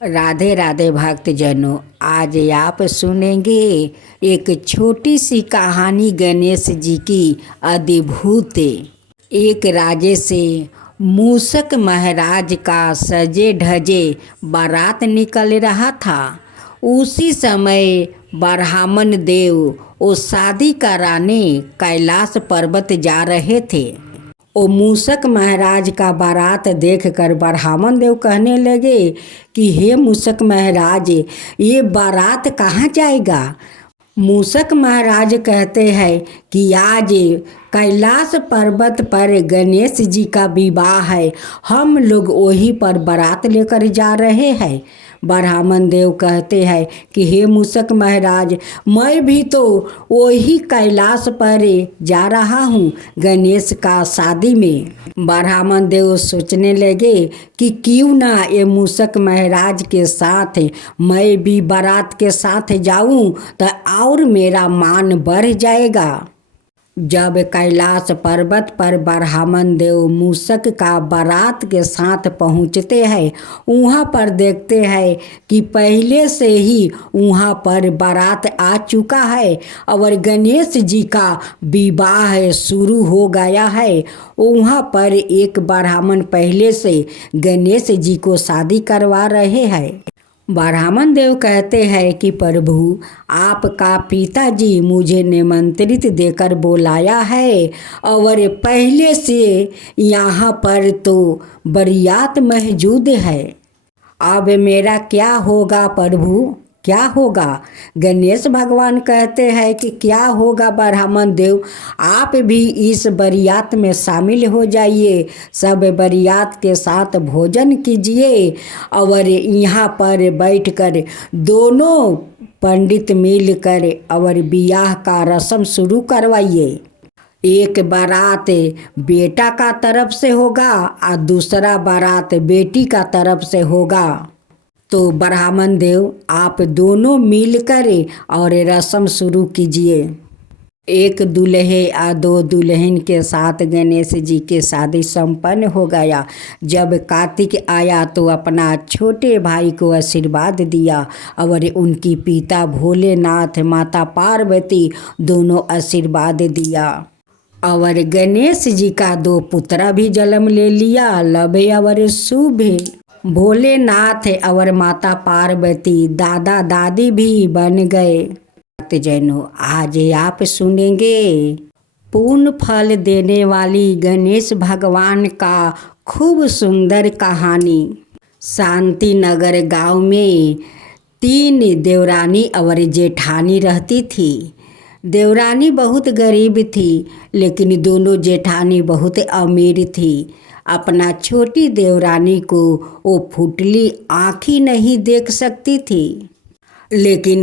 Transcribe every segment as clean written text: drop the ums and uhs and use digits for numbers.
राधे राधे भक्तजनों, आज आप सुनेंगे एक छोटी सी कहानी गणेश जी की अद्भुत। एक राज्य से मूषक महाराज का सजे धजे बारात निकल रहा था। उसी समय ब्राह्मण देव वो शादी कराने कैलाश पर्वत जा रहे थे। ओ मूषक महाराज का बारात देखकर ब्राह्मण देव कहने लगे कि हे मूषक महाराज, ये बारात कहाँ जाएगा। मूषक महाराज कहते हैं कि आज कैलाश पर्वत पर गणेश जी का विवाह है, हम लोग वहीं पर बारात लेकर जा रहे हैं। ब्राह्मण देव कहते हैं कि हे मूषक महाराज, मैं भी तो वही कैलाश पर जा रहा हूँ गणेश का शादी में। ब्राह्मण देव सोचने लगे कि क्यों ना ये मूषक महाराज के साथ मैं भी बारात के साथ जाऊँ तो और मेरा मान बढ़ जाएगा। जब कैलाश पर्वत पर ब्राह्मण देव मूषक का बारात के साथ पहुंचते हैं, वहाँ पर देखते हैं कि पहले से ही वहाँ पर बारात आ चुका है और गणेश जी का विवाह शुरू हो गया है। वहाँ पर एक ब्राह्मण पहले से गणेश जी को शादी करवा रहे हैं। ब्राह्मण देव कहते हैं कि प्रभु, आपका पिताजी मुझे निमंत्रित देकर बुलाया है और पहले से यहाँ पर तो बरियात मौजूद है। अब मेरा क्या होगा प्रभु, क्या होगा। गणेश भगवान कहते हैं कि क्या होगा ब्राह्मण देव, आप भी इस बरियात में शामिल हो जाइए, सब बरियात के साथ भोजन कीजिए और यहाँ पर बैठकर दोनों पंडित मिलकर और ब्याह का रस्म शुरू करवाइए। एक बारात बेटा का तरफ से होगा और दूसरा बारात बेटी का तरफ से होगा। तो ब्राह्मण देव, आप दोनों मिलकर और रस्म शुरू कीजिए। एक दूल्हे और दो दुल्हन के साथ गणेश जी की शादी संपन्न हो गया। जब कार्तिक आया तो अपना छोटे भाई को आशीर्वाद दिया और उनकी पिता भोलेनाथ, माता पार्वती दोनों आशीर्वाद दिया और गणेश जी का दो पुत्रा भी जन्म ले लिया, लभ और शुभ। भोलेनाथ और माता पार्वती दादा दादी भी बन गए। भक्तजनों, आज आप सुनेंगे पूर्ण फल देने वाली गणेश भगवान का खूब सुंदर कहानी। शांति नगर गांव में 3 देवरानी और जेठानी रहती थी। देवरानी बहुत गरीब थी, लेकिन दोनों जेठानी बहुत अमीर थी। अपना छोटी देवरानी को वो फुटली आँखी नहीं देख सकती थी, लेकिन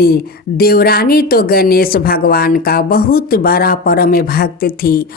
देवरानी तो गणेश भगवान का बहुत बड़ा परम भक्त थी।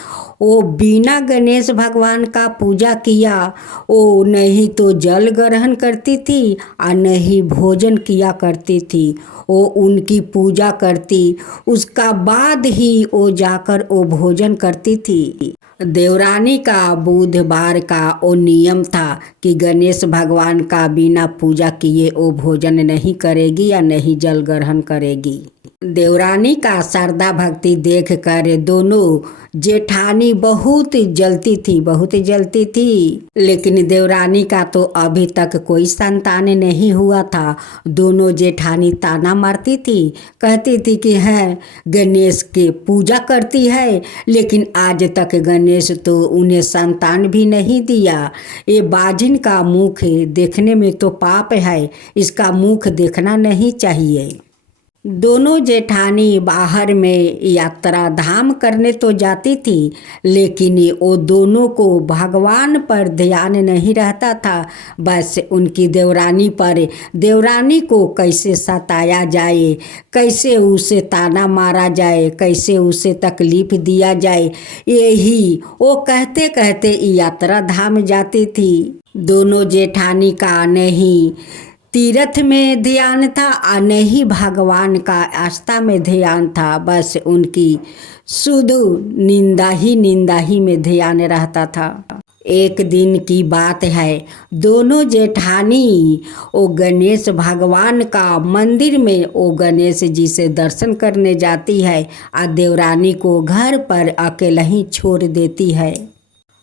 वो बिना गणेश भगवान का पूजा किया वो नहीं तो जल ग्रहण करती थी और नहीं भोजन किया करती थी। वो उनकी पूजा करती, उसका बाद ही वो जाकर वो भोजन करती थी। देवरानी का बुधवार का वो नियम था कि गणेश भगवान का बिना पूजा किए वो भोजन नहीं करेगी या नहीं जल ग्रहण करेगी। देवरानी का श्रद्धा भक्ति देखकर दोनों जेठानी बहुत जलती थी, लेकिन देवरानी का तो अभी तक कोई संतान नहीं हुआ था। दोनों जेठानी ताना मारती थी, कहती थी कि है गणेश के पूजा करती है, लेकिन आज तक गणेश तो उन्हें संतान भी नहीं दिया। ये बाजिन का मुख देखने में तो पाप है, इसका मुख देखना नहीं चाहिए। दोनों जेठानी बाहर में यात्रा धाम करने तो जाती थी, लेकिन वो दोनों को भगवान पर ध्यान नहीं रहता था। बस उनकी देवरानी पर, देवरानी को कैसे सताया जाए, कैसे उसे ताना मारा जाए, कैसे उसे तकलीफ दिया जाए, यही वो कहते कहते यात्रा धाम जाती थी। दोनों जेठानी का नहीं तीर्थ में ध्यान था और नहीं भगवान का आस्था में ध्यान था। बस उनकी शुद्ध निंदा ही में ध्यान रहता था। एक दिन की बात है, दोनों जेठानी वो गणेश भगवान का मंदिर में वो गणेश जी से दर्शन करने जाती है और देवरानी को घर पर अकेला ही छोड़ देती है।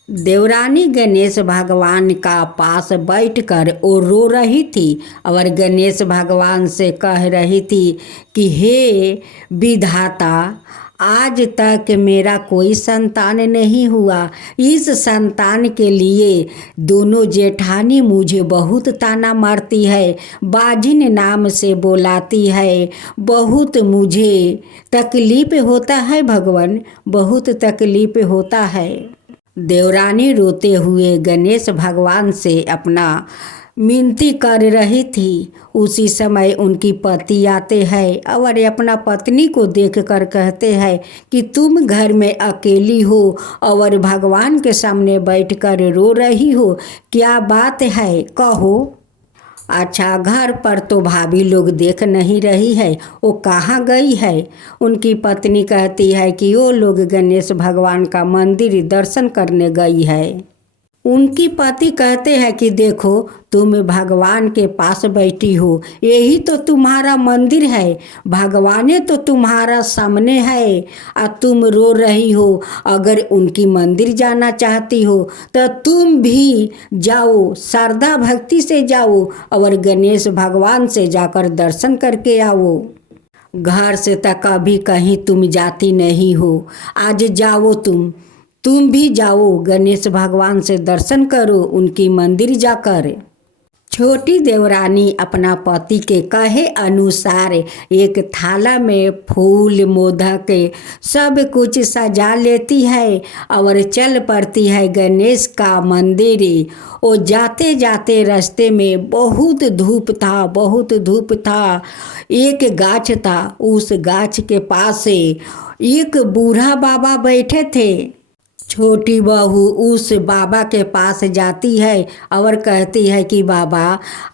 देवरानी गणेश भगवान का पास बैठकर वो रो रही थी और गणेश भगवान से कह रही थी कि हे विधाता, आज तक मेरा कोई संतान नहीं हुआ। इस संतान के लिए दोनों जेठानी मुझे बहुत ताना मारती है, बाजिन नाम से बुलाती है। बहुत मुझे तकलीफ होता है भगवान, बहुत तकलीफ होता है। देवरानी रोते हुए गणेश भगवान से अपना मिनती कर रही थी। उसी समय उनकी पति आते हैं और अपना पत्नी को देखकर कहते हैं कि तुम घर में अकेली हो और भगवान के सामने बैठकर रो रही हो, क्या बात है, कहो। अच्छा, घर पर तो भाभी लोग देख नहीं रही है, वो कहाँ गई है। उनकी पत्नी कहती है कि वो लोग गणेश भगवान का मंदिर दर्शन करने गई है। उनकी पति कहते हैं कि देखो, तुम भगवान के पास बैठी हो, यही तो तुम्हारा मंदिर है, भगवान तो तुम्हारा सामने है और तुम रो रही हो। अगर उनकी मंदिर जाना चाहती हो तो तुम भी जाओ, श्रद्धा भक्ति से जाओ और गणेश भगवान से जाकर दर्शन करके आओ। घर से तक कभी कहीं तुम जाती नहीं हो, आज जाओ, तुम भी जाओ, गणेश भगवान से दर्शन करो उनकी मंदिर जाकर। छोटी देवरानी अपना पति के कहे अनुसार एक थाला में फूल मोदक सब कुछ सजा लेती है और चल पड़ती है गणेश का मंदिर। वो जाते जाते रास्ते में बहुत धूप था। एक गाछ था, उस गाछ के पास एक बूढ़ा बाबा बैठे थे। छोटी बहू उस बाबा के पास जाती है और कहती है कि बाबा,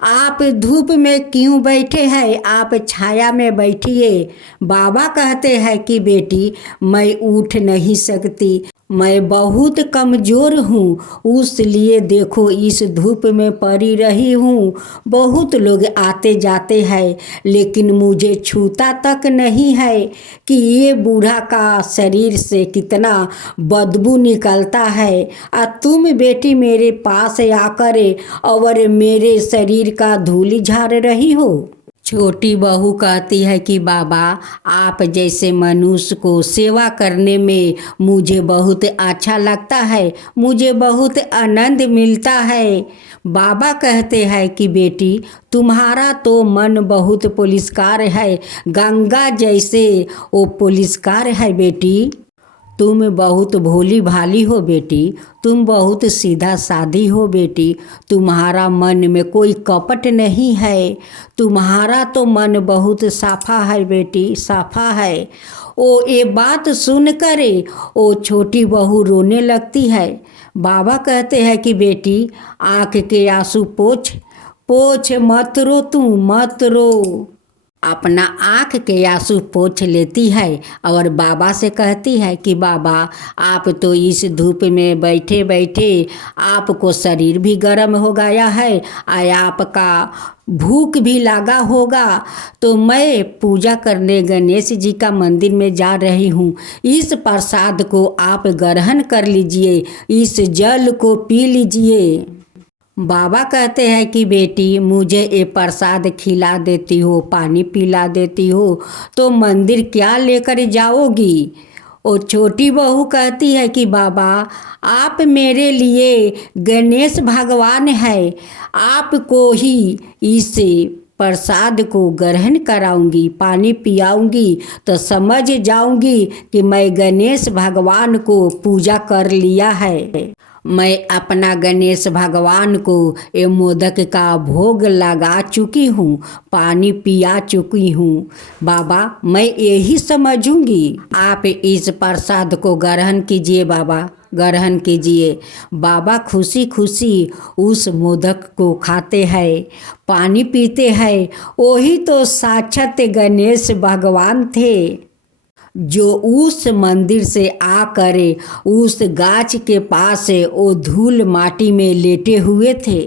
आप धूप में क्यों बैठे हैं, आप छाया में बैठिए। बाबा कहते हैं कि बेटी, मैं उठ नहीं सकती, मैं बहुत कमज़ोर हूँ, उसलिए देखो इस धूप में पड़ी रही हूँ। बहुत लोग आते जाते हैं लेकिन मुझे छूता तक नहीं है कि ये बूढ़ा का शरीर से कितना बदबू निकलता है। और तुम बेटी मेरे पास आकर और मेरे शरीर का धूल झाड़ रही हो। छोटी बहू कहती है कि बाबा, आप जैसे मनुष्य को सेवा करने में मुझे बहुत अच्छा लगता है, मुझे बहुत आनंद मिलता है। बाबा कहते हैं कि बेटी, तुम्हारा तो मन बहुत पुलिसकार है, गंगा जैसे वो पुलिसकार है बेटी। तुम बहुत भोली भाली हो बेटी, तुम बहुत सीधा सादी हो बेटी, तुम्हारा मन में कोई कपट नहीं है, तुम्हारा तो मन बहुत साफा है बेटी, साफा है। ओ ये बात सुनकर ओ छोटी बहू रोने लगती है। बाबा कहते हैं कि बेटी, आँख के आंसू पोछ मत रो, तू मत रो। अपना आँख के आंसू पोंछ लेती है और बाबा से कहती है कि बाबा, आप तो इस धूप में बैठे बैठे आपको शरीर भी गर्म हो गया है और आपका भूख भी लगा होगा, तो मैं पूजा करने गणेश जी का मंदिर में जा रही हूँ। इस प्रसाद को आप ग्रहण कर लीजिए, इस जल को पी लीजिए। बाबा कहते हैं कि बेटी, मुझे ये प्रसाद खिला देती हो, पानी पिला देती हो तो मंदिर क्या लेकर जाओगी। और छोटी बहू कहती है कि बाबा, आप मेरे लिए गणेश भगवान है, आपको ही इस प्रसाद को ग्रहण कराऊंगी, पानी पियाऊंगी तो समझ जाऊंगी कि मैं गणेश भगवान को पूजा कर लिया है। मैं अपना गणेश भगवान को ये मोदक का भोग लगा चुकी हूँ, पानी पिया चुकी हूँ। बाबा, मैं यही समझूंगी, आप इस प्रसाद को ग्रहण कीजिए बाबा, ग्रहण कीजिए। बाबा खुशी खुशी उस मोदक को खाते हैं, पानी पीते हैं। वही तो साक्षात गणेश भगवान थे। जो उस मंदिर से आकर उस गाछ के पास वो धूल माटी में लेटे हुए थे।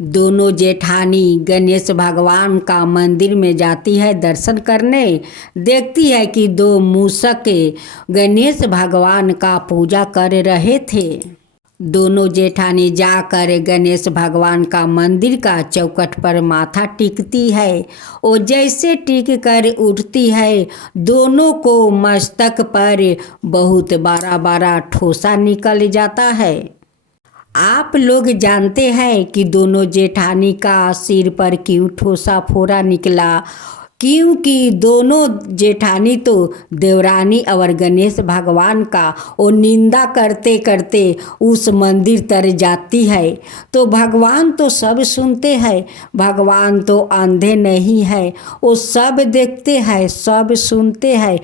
दोनों जेठानी गणेश भगवान का मंदिर में जाती है दर्शन करने। देखती है कि दो मूषक गणेश भगवान का पूजा कर रहे थे। दोनों जेठानी जाकर गणेश भगवान का मंदिर का चौखट पर माथा टेकती है। वो जैसे टिक कर उठती है, दोनों को मस्तक पर बहुत बड़ा बड़ा ठोसा निकल जाता है। आप लोग जानते हैं कि दोनों जेठानी का सिर पर क्यों ठोसा फोड़ा निकला? क्योंकि दोनों जेठानी तो देवरानी और गणेश भगवान का वो निंदा करते करते उस मंदिर तर जाती है। तो भगवान तो सब सुनते हैं, भगवान तो अंधे नहीं है, वो सब देखते हैं, सब सुनते हैं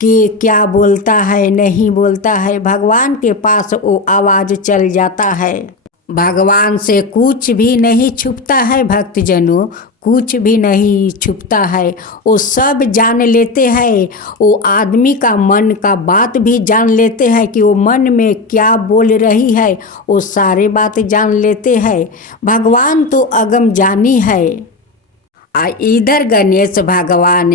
कि क्या बोलता है नहीं बोलता है। भगवान के पास वो आवाज़ चल जाता है। भगवान से कुछ भी नहीं छुपता है भक्तजनों, कुछ भी नहीं छुपता है। वो सब जान लेते हैं, वो आदमी का मन का बात भी जान लेते हैं कि वो मन में क्या बोल रही है, वो सारे बात जान लेते हैं। भगवान तो अगम जानी है। इधर गणेश भगवान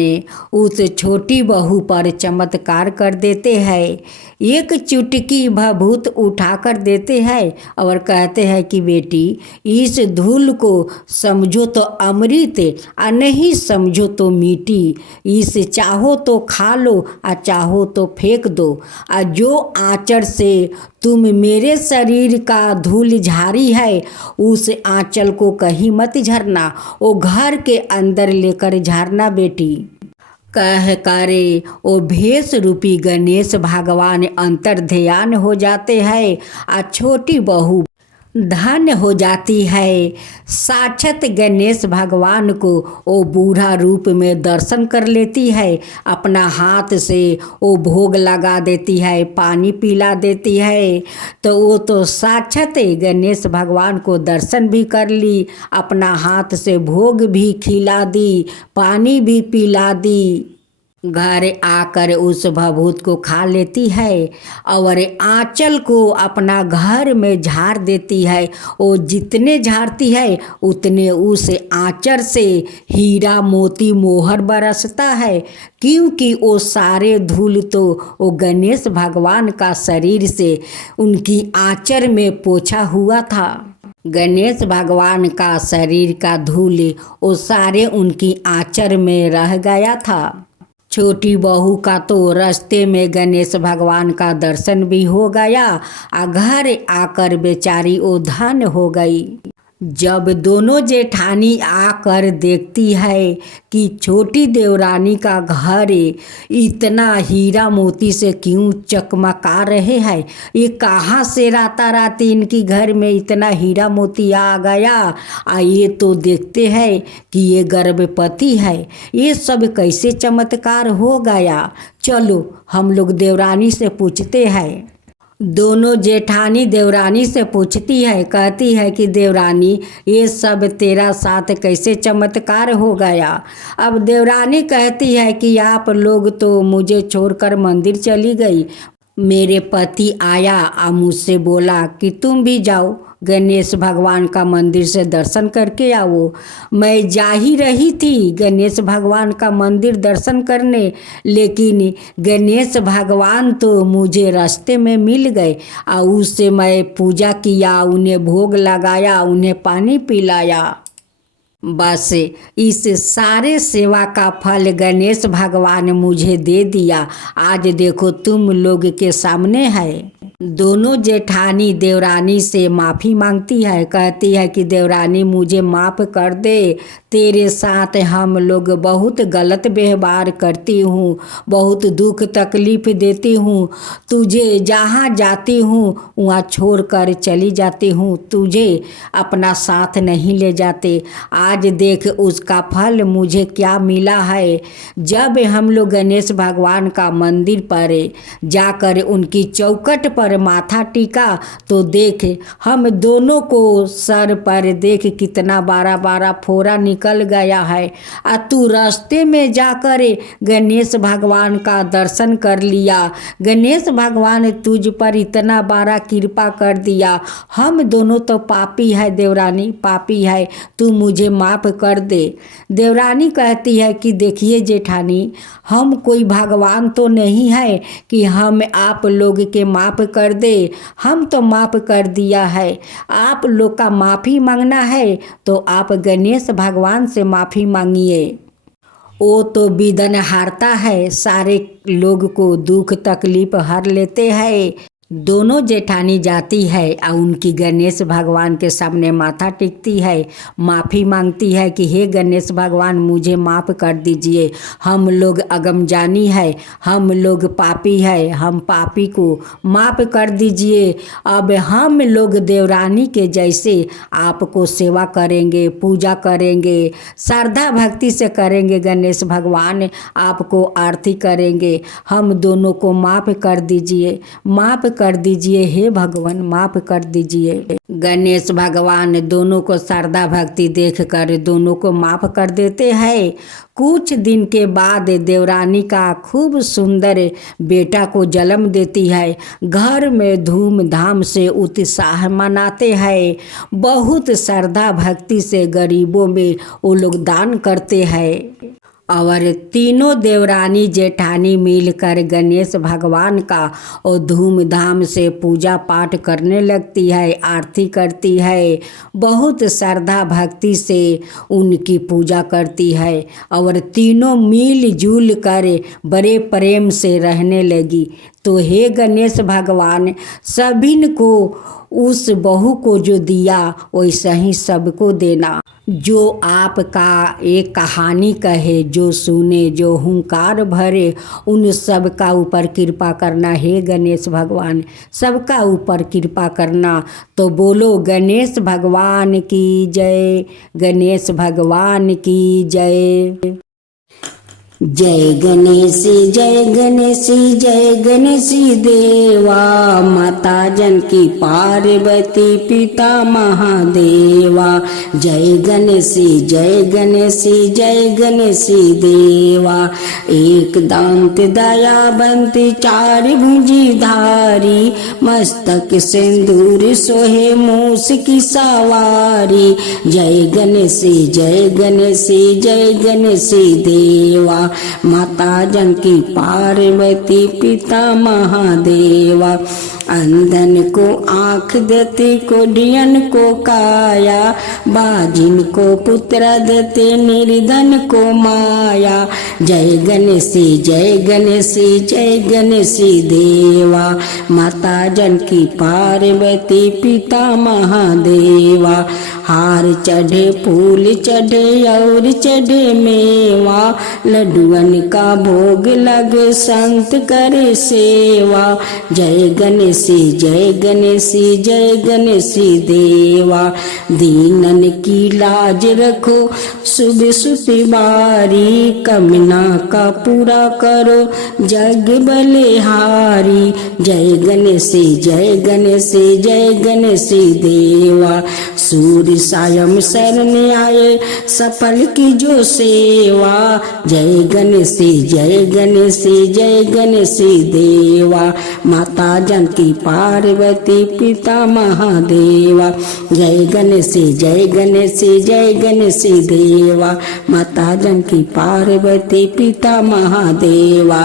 उस छोटी बहू पर चमत्कार कर देते हैं। एक चुटकी भभूत उठा कर देते हैं और कहते हैं कि बेटी इस धूल को समझो तो अमृत और नहीं समझो तो मीठी। इस चाहो तो खा लो और चाहो तो फेंक दो। और जो आंचल से तुम मेरे शरीर का धूल झारी है, उस आंचल को कहीं मत झरना, वो घर के अंदर लेकर झारना बेटी। कह करे ओ भेष रूपी गणेश भगवान अंतर ध्यान हो जाते हैं और छोटी बहू धन्य हो जाती है। साक्षात गणेश भगवान को वो बूढ़ा रूप में दर्शन कर लेती है। अपना हाथ से वो भोग लगा देती है, पानी पिला देती है। तो वो तो साक्षात गणेश भगवान को दर्शन भी कर ली, अपना हाथ से भोग भी खिला दी, पानी भी पिला दी। घर आकर उस भभूत को खा लेती है और आंचल को अपना घर में झाड़ देती है। वो जितने झाड़ती है उतने उस आंचल से हीरा मोती मोहर बरसता है, क्योंकि वो सारे धूल तो वो गणेश भगवान का शरीर से उनकी आंचल में पोछा हुआ था। गणेश भगवान का शरीर का धूल वो सारे उनकी आंचल में रह गया था। छोटी बहू का तो रास्ते में गणेश भगवान का दर्शन भी हो गया और घर आकर बेचारी वो धन्य हो गई। जब दोनों जेठानी आकर देखती है कि छोटी देवरानी का घर इतना हीरा मोती से क्यों चकमका रहे हैं, ये कहाँ से राताराती इनकी घर में इतना हीरा मोती आ गया। ये तो देखते हैं कि ये गर्भवती है, ये सब कैसे चमत्कार हो गया। चलो हम लोग देवरानी से पूछते हैं। दोनों जेठानी देवरानी से पूछती है, कहती है कि देवरानी ये सब तेरा साथ कैसे चमत्कार हो गया। अब देवरानी कहती है कि आप लोग तो मुझे छोड़कर मंदिर चली गई। मेरे पति आया और मुझसे बोला कि तुम भी जाओ गणेश भगवान का मंदिर से दर्शन करके आओ। मैं जा ही रही थी गणेश भगवान का मंदिर दर्शन करने, लेकिन गणेश भगवान तो मुझे रास्ते में मिल गए और उससे मैं पूजा किया, उन्हें भोग लगाया, उन्हें पानी पिलाया। बस इस सारे सेवा का फल गणेश भगवान मुझे दे दिया। आज देखो तुम लोग के सामने है। दोनों जेठानी देवरानी से माफ़ी मांगती है, कहती है कि देवरानी मुझे माफ़ कर दे, तेरे साथ हम लोग बहुत गलत व्यवहार करती हूँ, बहुत दुख तकलीफ़ देती हूँ, तुझे जहाँ जाती हूँ वहाँ छोड़ कर चली जाती हूँ, तुझे अपना साथ नहीं ले जाते। आज आज देख उसका फल मुझे क्या मिला है। जब हम लोग गणेश भगवान का मंदिर पर जाकर उनकी चौखट पर माथा टीका तो देख हम दोनों को सर पर देख कितना बारा बारा फोड़ा निकल गया है। तू रास्ते में जाकर गणेश भगवान का दर्शन कर लिया। गणेश भगवान तुझ पर इतना बारा कृपा कर दिया। हम दोनों तो पापी है देवरानी, पापी है, तू मुझे माफ़ कर दे। देवरानी कहती है कि देखिए जेठानी, हम कोई भगवान तो नहीं है कि हम आप लोग के माफ़ कर दे। हम तो माफ़ कर दिया है। आप लोग का माफ़ी मांगना है तो आप गणेश भगवान से माफ़ी मांगिए। वो तो विघ्न हारता है, सारे लोग को दुख तकलीफ हर लेते हैं। दोनों जेठानी जाती है और उनकी गणेश भगवान के सामने माथा टेकती है, माफ़ी मांगती है कि हे गणेश भगवान मुझे माफ़ कर दीजिए। हम लोग अगमजानी है, हम लोग पापी है, हम पापी को माफ़ कर दीजिए। अब हम लोग देवरानी के जैसे आपको सेवा करेंगे, पूजा करेंगे, श्रद्धा भक्ति से करेंगे। गणेश भगवान आपको आरती करेंगे। हम दोनों को माफ़ कर दीजिए, माफ़ कर दीजिए, हे भगवान माफ़ कर दीजिए। गणेश भगवान दोनों को श्रद्धा भक्ति देखकर दोनों को माफ़ कर देते हैं। कुछ दिन के बाद देवरानी का खूब सुंदर बेटा को जन्म देती है। घर में धूमधाम से उत्साह मनाते हैं। बहुत श्रद्धा भक्ति से गरीबों में वो लोग दान करते हैं और तीनों देवरानी जेठानी मिलकर गणेश भगवान का और धूमधाम से पूजा पाठ करने लगती है, आरती करती है। बहुत श्रद्धा भक्ति से उनकी पूजा करती है और तीनों मिलजुल कर बड़े प्रेम से रहने लगी। तो हे गणेश भगवान, सभी को उस बहू को जो दिया वैसा ही सबको देना। जो आपका एक कहानी कहे, जो सुने, जो हुंकार भरे, उन सब का ऊपर कृपा करना। हे गणेश भगवान, सबका ऊपर कृपा करना। तो बोलो गणेश भगवान की जय, गणेश भगवान की जय। जय गणेश जय गणेश जय गणेश देवा, माता जानकी पार्वती पिता महादेवा। जय गणेश जय गणेश जय गणेश देवा। एक दांत दयावंत चार भुजी धारी, मस्तक सिंदूर सोहे मूस की सवारी। जय गणेश जय गणेश जय गणेश देवा, माता जानकी पार्वती पिता महादेवा। अंधन को आँख देते, कोढ़ियन को काया, बाजिन को पुत्र देते, निर्धन को माया। जय गणेश जय गणेश जय गणेश देवा, माता जानकी पार्वती पिता महादेवा। हार चढ़े फूल चढ़े और चढ़े मेवा, लड्डुअन का भोग लगे संत करे सेवा। जय गणेश जय गणेश जय गणेश देवा, दीनन की लाज रखो सुबह सुती बारी, कमना का पूरा करो जग बलिहारी। जय गणेश जय गणेश जय गणेश देवा, सूर्य सायं शरण आए सफल की जो सेवा। जय गणेश जय गणेश जय गणेश देवा, माता जानकी पार्वती पिता महादेवा। जय गणेश जय गणेश जय गणेश देवा, माता जानकी पार्वती पिता महादेवा।